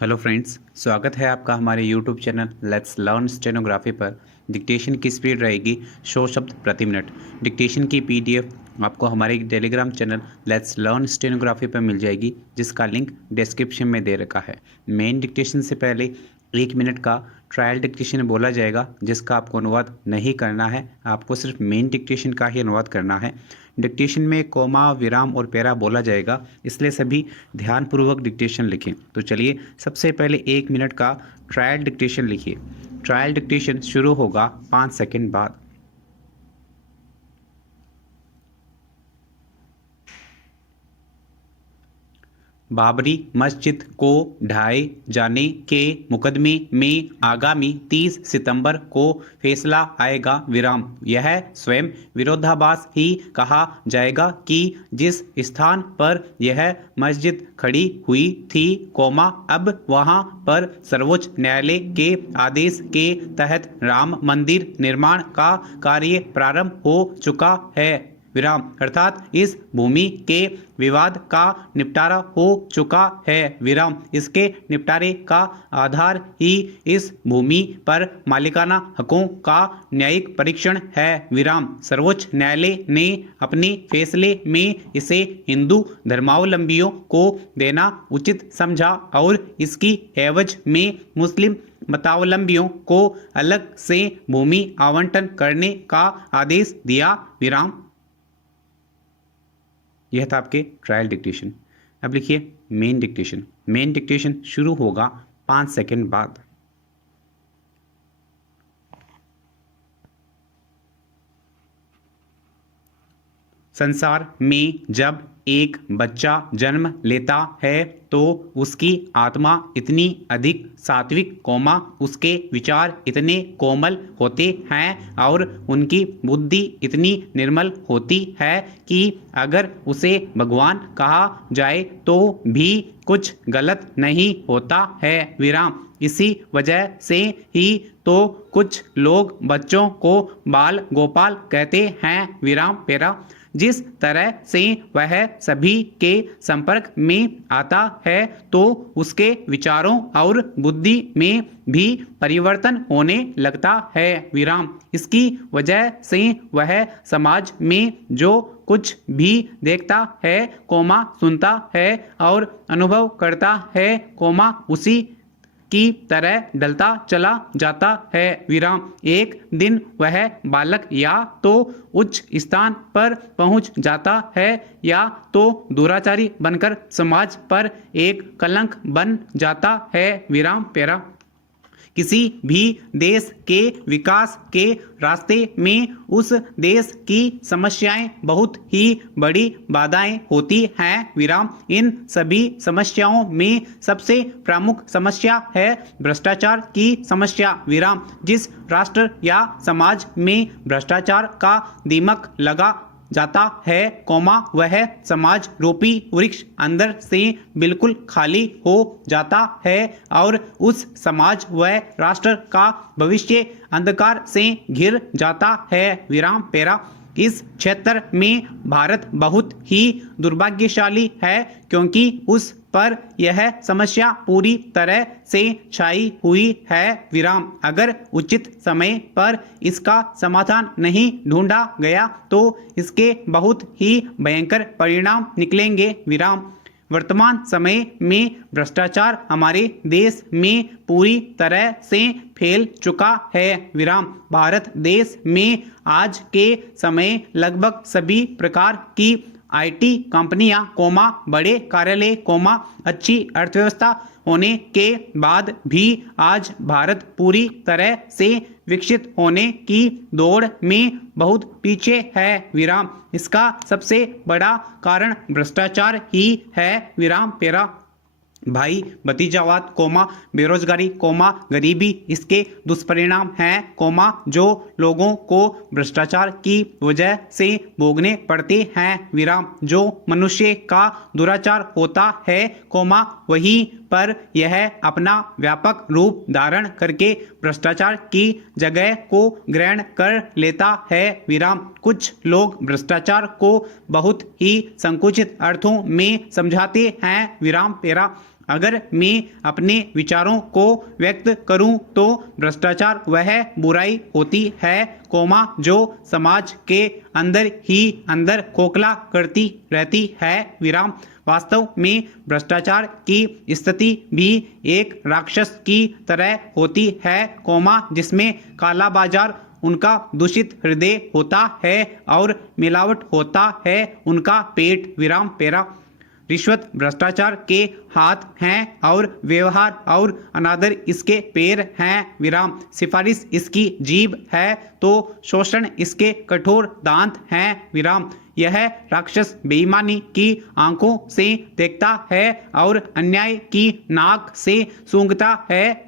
Hello friends, स्वागत है आपका हमारे YouTube channel let's learn stenography पर। डिक्टेशन की स्पीड रहेगी 100 शब्द प्रति मिनट। डिक्टेशन की पीडीएफ आपको हमारे Telegram channel let's learn stenography पर मिल जाएगी, जिसका लिंक डिस्क्रिप्शन में दे रखा है। मेन डिक्टेशन से पहले 1 मिनट का ट्रायल डिक्टेशन बोला जाएगा, जिसका आपको अनुवाद नहीं करना है, आपको सिर्फ मेन डिक्टेशन का ही अनुवाद करना है। डिक्टेशन में कोमा, विराम और पैरा बोला जाएगा, इसलिए सभी ध्यानपूर्वक डिक्टेशन लिखें। तो चलिए सबसे पहले 1 मिनट का ट्रायल डिक्टेशन लिखिए। ट्रायल डिक्टेशन शुरू होगा 5 सेकंड बाद। बाबरी मस्जिद को ढाए जाने के मुकदमे में आगामी 30 सितंबर को फैसला आएगा, विराम। यह स्वयं विरोधाभास ही कहा जाएगा कि जिस स्थान पर यह मस्जिद खड़ी हुई थी, कोमा, अब वहां पर सर्वोच्च न्यायालय के आदेश के तहत राम मंदिर निर्माण का कार्य प्रारंभ हो चुका है, विराम। अर्थात इस भूमि के विवाद का निपटारा हो चुका है, विराम। इसके निपटारे का आधार ही इस भूमि पर मालिकाना हकों का न्यायिक परीक्षण है, विराम। सर्वोच्च न्यायालय ने अपने फैसले में इसे हिंदू धर्मावलंबियों को देना उचित समझा और इसकी एवज में मुस्लिम मतावलंबियों को अलग से भूमि आवंटन करने का आदेश दिया, विराम। यह था आपके ट्रायल डिक्टेशन। अब लिखिए मेन डिक्टेशन। मेन डिक्टेशन शुरू होगा 5 सेकंड बाद। संसार में जब एक बच्चा जन्म लेता है तो उसकी आत्मा इतनी अधिक सात्विक, कोमा, उसके विचार इतने कोमल होते हैं और उनकी बुद्धि इतनी निर्मल होती है कि अगर उसे भगवान कहा जाए तो भी कुछ गलत नहीं होता है, विराम। इसी वजह से ही तो कुछ लोग बच्चों को बाल गोपाल कहते हैं, विराम, पैरा। जिस तरह से वह सभी के संपर्क में आता है तो उसके विचारों और बुद्धि में भी परिवर्तन होने लगता है, विराम। इसकी वजह से वह समाज में जो कुछ भी देखता है, कोमा, सुनता है और अनुभव करता है, कोमा, उसी की तरह ढलता चला जाता है, विराम। एक दिन वह बालक या तो उच्च स्थान पर पहुंच जाता है या तो दुराचारी बनकर समाज पर एक कलंक बन जाता है, विराम, पैरा। किसी भी देश के विकास के रास्ते में उस देश की समस्याएं बहुत ही बड़ी बाधाएं होती हैं, विराम। इन सभी समस्याओं में सबसे प्रमुख समस्या है भ्रष्टाचार की समस्या, विराम। जिस राष्ट्र या समाज में भ्रष्टाचार का दीमक लगा जाता है, कोमा, वह समाज रूपी वृक्ष अंदर से बिल्कुल खाली हो जाता है और उस समाज व राष्ट्र का भविष्य अंधकार से घिर जाता है, विराम, पैरा। इस क्षेत्र में भारत बहुत ही दुर्भाग्यशाली है क्योंकि उस पर यह समस्या पूरी तरह से छाई हुई है, विराम। अगर उचित समय पर इसका समाधान नहीं ढूंढा गया तो इसके बहुत ही भयंकर परिणाम निकलेंगे, विराम। वर्तमान समय में भ्रष्टाचार हमारे देश में पूरी तरह से फैल चुका है, विराम। भारत देश में आज के समय लगभग सभी प्रकार की आईटी कंपनियां, कोमा, बड़े कार्यालय, कोमा, अच्छी अर्थव्यवस्था होने के बाद भी आज भारत पूरी तरह से विकसित होने की दौड़ में बहुत पीछे है, विराम। इसका सबसे बड़ा कारण भ्रष्टाचार ही है, विराम, पैरा। भाई भतीजावाद, कोमा, बेरोजगारी, कोमा, गरीबी इसके दुष्परिणाम हैं, कोमा, जो लोगों को भ्रष्टाचार की वजह से भोगने पड़ते हैं, विराम। जो मनुष्य का दुराचार होता है, कोमा, वहीं पर यह अपना व्यापक रूप धारण करके भ्रष्टाचार की जगह को ग्रहण कर लेता है, विराम। कुछ लोग भ्रष्टाचार को बहुत ही संकुचित अर्थों में समझाते हैं, विराम, पैरा। अगर मैं अपने विचारों को व्यक्त करूं तो भ्रष्टाचार वह बुराई होती है, जो समाज के अंदर ही अंदर खोखला करती रहती है, वास्तव में भ्रष्टाचार की स्थिति भी एक राक्षस की तरह होती है, जिसमें काला बाजार उनका दूषित हृदय होता है और मिलावट होता है उनका पेट, रिश्वत भ्रष्टाचार के हाथ हैं और व्यवहार और अनादर इसके पैर हैं, सिफारिश इसकी जीभ है तो शोषण इसके कठोर दांत हैं, यह राक्षस बेईमानी की आंखों से देखता है और अन्याय की नाक से सूंघता है,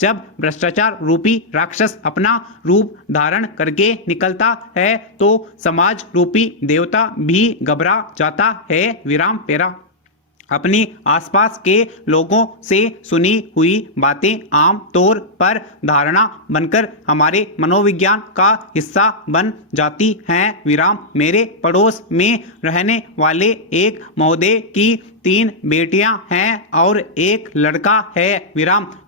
जब भ्रष्टाचार रूपी राक्षस अपना रूप धारण करके निकलता है तो समाज रूपी देवता भी घबरा जाता है, अपने आसपास के लोगों से सुनी हुई बातें आम तौर पर धारणा बनकर हमारे मनोविज्ञान का हिस्सा बन जाती हैं, मेरे पड़ोस में रहने वाले एक महोदय की 3 बेटियां हैं और एक लड़का है,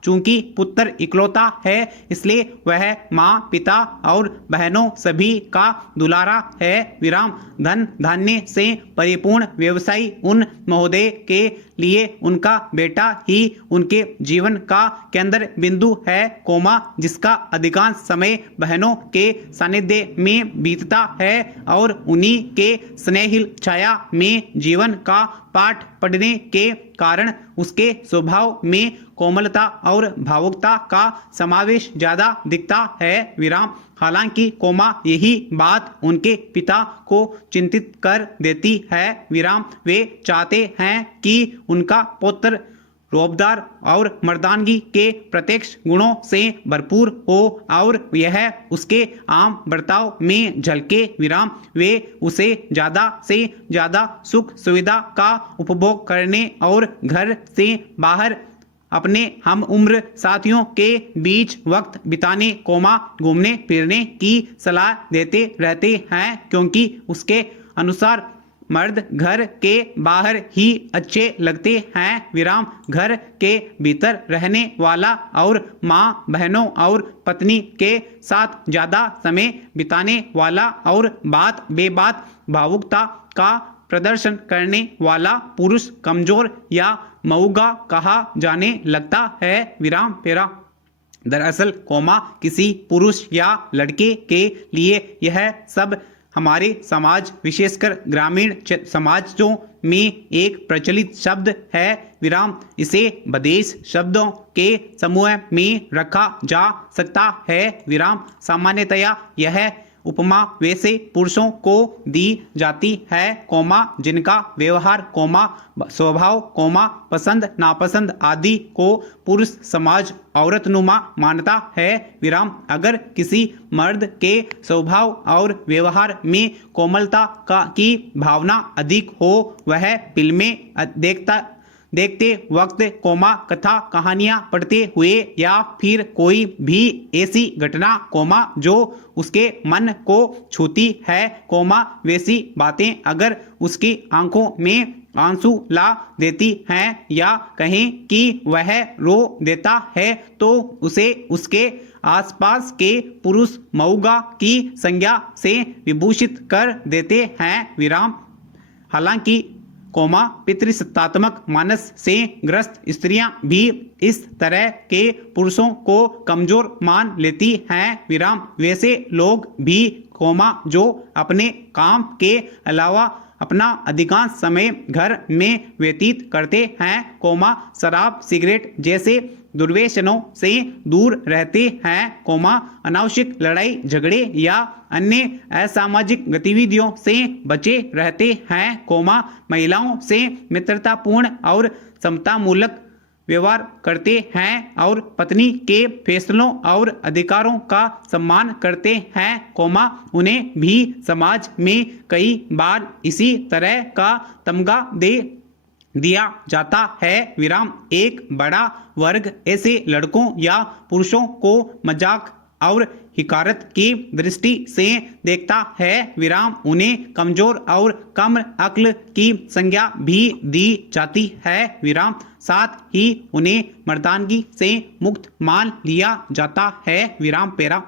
चूंकि पुत्र इकलौता है इसलिए वह माँ, पिता और बहनों सभी का दुलारा है, धन धान्य से परिपूर्ण व्यवसायी उन महोदय के लिए उनका बेटा ही उनके जीवन का केंद्र बिंदु है, जिसका अधिकांश समय बहनों के सानिध्य में बीतता है और उन्हीं के स्नेहिल छाया में जीवन का पाठ पढ़ने के कारण उसके स्वभाव में कोमलता और भावुकता का समावेश ज्यादा दिखता है, हालांकि यही बात उनके पिता को चिंतित कर देती है, वे चाहते हैं कि उनका पुत्र रोबदार और मर्दानगी के प्रत्यक्ष गुणों से भरपूर हो और यह उसके आम बर्ताव में झलके, वे उसे ज़्यादा से ज़्यादा सुख सुविधा का उपभोग करने और घर से बाहर अपने हम उम्र साथियों के बीच वक्त बिताने, घूमने फिरने की सलाह देते रहते हैं, क्योंकि उसके अनुसार मर्द घर के बाहर ही अच्छे लगते हैं, घर के भीतर रहने वाला और माँ, बहनों और पत्नी के साथ ज़्यादा समय बिताने वाला और बात बेबात भावुकता का प्रदर्शन करने वाला पुरुष कमजोर या मऊगा कहा जाने लगता है, दरअसल किसी पुरुष या लड़के के लिए यह सब हमारे समाज विशेषकर ग्रामीण समाजों में एक प्रचलित शब्द है, इसे बदेश शब्दों के समूह में रखा जा सकता है, सामान्यतया यह उपमा वैसे पुरुषों को दी जाती है, जिनका व्यवहार, स्वभाव, पसंद नापसंद आदि को पुरुष समाज औरतनुमा मानता है, अगर किसी मर्द के स्वभाव और व्यवहार में कोमलता की भावना अधिक हो, वह फिल्में देखते वक्त कथा कहानियां पढ़ते हुए या फिर कोई भी ऐसी घटना जो उसके मन को छूती है, वैसी बातें अगर उसकी आंखों में आंसू ला देती हैं या कहें कि वह रो देता है तो उसे उसके आसपास के पुरुष मऊगा की संज्ञा से विभूषित कर देते हैं, हालांकि पितृसत्तात्मक मानस से ग्रस्त स्त्रियां भी इस तरह के पुरुषों को कमजोर मान लेती हैं, वैसे लोग भी जो अपने काम के अलावा अपना अधिकांश समय घर में व्यतीत करते हैं, शराब सिगरेट जैसे दुर्व्यसनों से दूर रहते हैं, अनावश्यक लड़ाई झगड़े या अन्य असामाजिक गतिविधियों से बचे रहते हैं, महिलाओं से मित्रतापूर्ण और समतामूलक व्यवहार करते हैं और पत्नी के फैसलों और अधिकारों का सम्मान करते हैं, उन्हें भी समाज में कई बार इसी तरह का तमगा दे दिया जाता है, एक बड़ा वर्ग ऐसे लड़कों या पुरुषों को मजाक और हिकारत की दृष्टि से देखता है विराम उन्हें कमजोर और कम अक्ल की संज्ञा भी दी जाती है विराम साथ ही उन्हें मर्दानगी से मुक्त मान लिया जाता है विराम पैरा।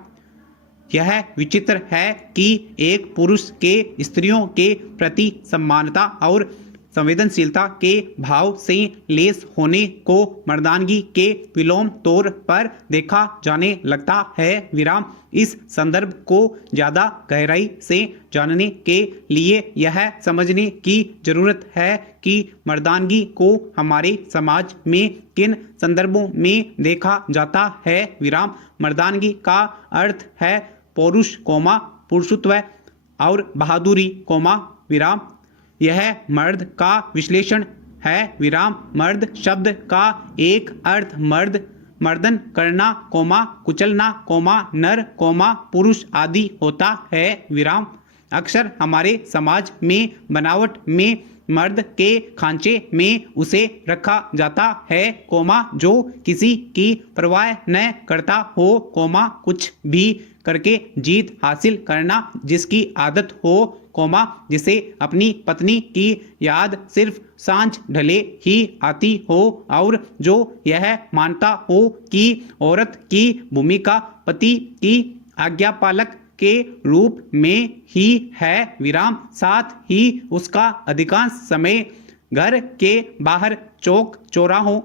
यह विचित्र है कि एक पुरुष के स्त्रियों के प्रति सम्मानता और संवेदनशीलता के भाव से लेस होने को मर्दानगी के विलोम तौर पर देखा जाने लगता है विराम। इस संदर्भ को ज़्यादा गहराई से जानने के लिए यह समझने की जरूरत है कि मर्दानगी को हमारे समाज में किन संदर्भों में देखा जाता है विराम। मर्दानगी का अर्थ है पौरुष कोमा पुरुषत्व और बहादुरी कोमा विराम। यह मर्द का विश्लेषण है विराम। मर्द शब्द का एक अर्थ मर्द मर्दन करना कोमा कुचलना कोमा नर कोमा पुरुष आदि होता है विराम। अक्सर हमारे समाज में बनावट में मर्द के खांचे में उसे रखा जाता है कोमा जो किसी की परवाह न करता हो कोमा कुछ भी करके जीत हासिल करना जिसकी आदत हो कोमा जिसे अपनी पत्नी की याद सिर्फ सांझ ढले ही आती हो और जो यह मानता हो कि औरत की भूमिका पति की आज्ञापालक के रूप में ही है विराम। साथ ही उसका अधिकांश समय घर के बाहर चौक चौराहों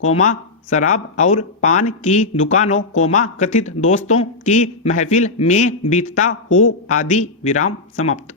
कोमा शराब और पान की दुकानों कोमा कथित दोस्तों की महफिल में बीतता हो आदि विराम समाप्त।